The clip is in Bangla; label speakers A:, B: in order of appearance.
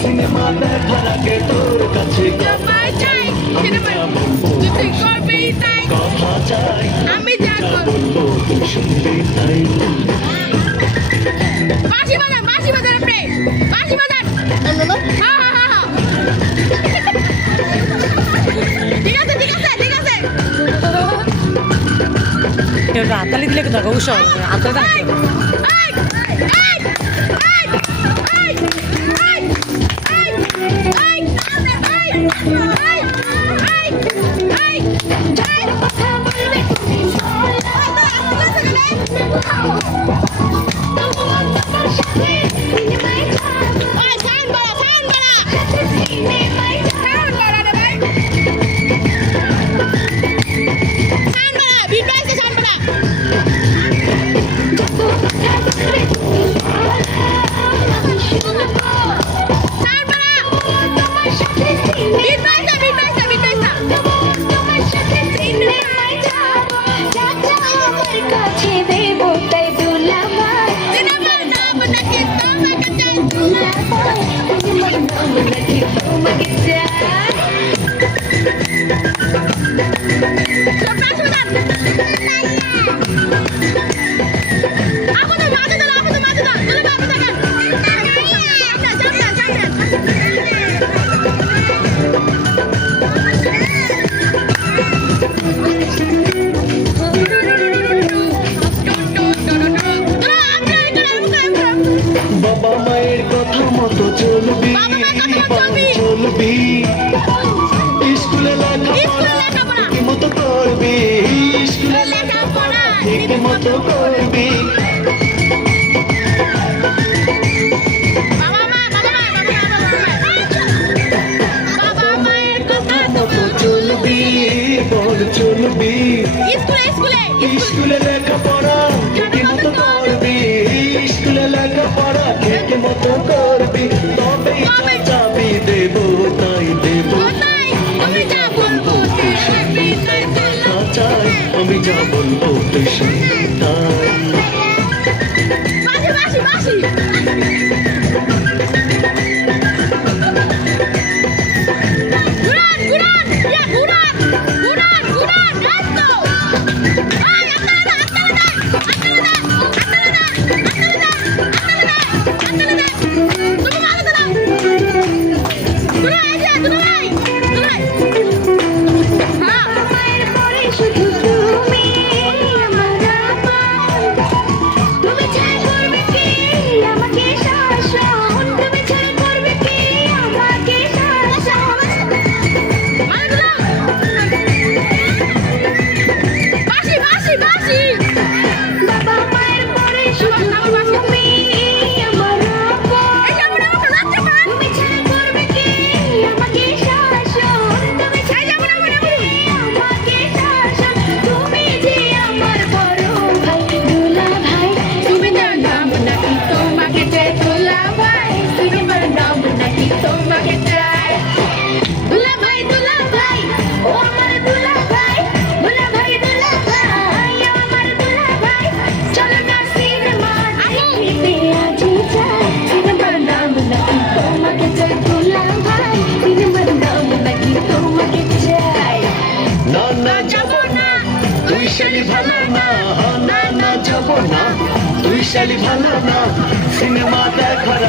A: সিনেমা
B: দেখার আগে তোর কাছে কথা চাই
C: আমি যা
B: বলব শুনতে তাই
C: বাসি বাজার বাসি বাজার আপনি বাসি বাজার। হ্যাঁ হ্যাঁ, হ্যাঁ হ্যাঁ ঠিক আছে ঠিক আছে ঠিক আছে।
D: কেউ হাতালি দিলে দেখো উৎসব হাতালি
C: 你站这
B: বাবা মায়ের কথা মতো চলবি
C: চলবি।
B: স্কুলে লেখাপড়া ঠিক মতো করবি। স্কুলে লেখাপড়া
C: স্কুলে
B: লেখাপড়া, ঠিকই মতো করবি। স্কুলে লেখাপড়া, ঠিকই মতো করবি। তবেই যা চাবি দেব, তাই দেব।
C: আমি যা বলব তুই শুনবি তাই
B: তা চাই, আমি যা
A: না
B: যাব না তুই শালি ভালো না না না যাব না তুই শালি ভালো সিনেমা দেখার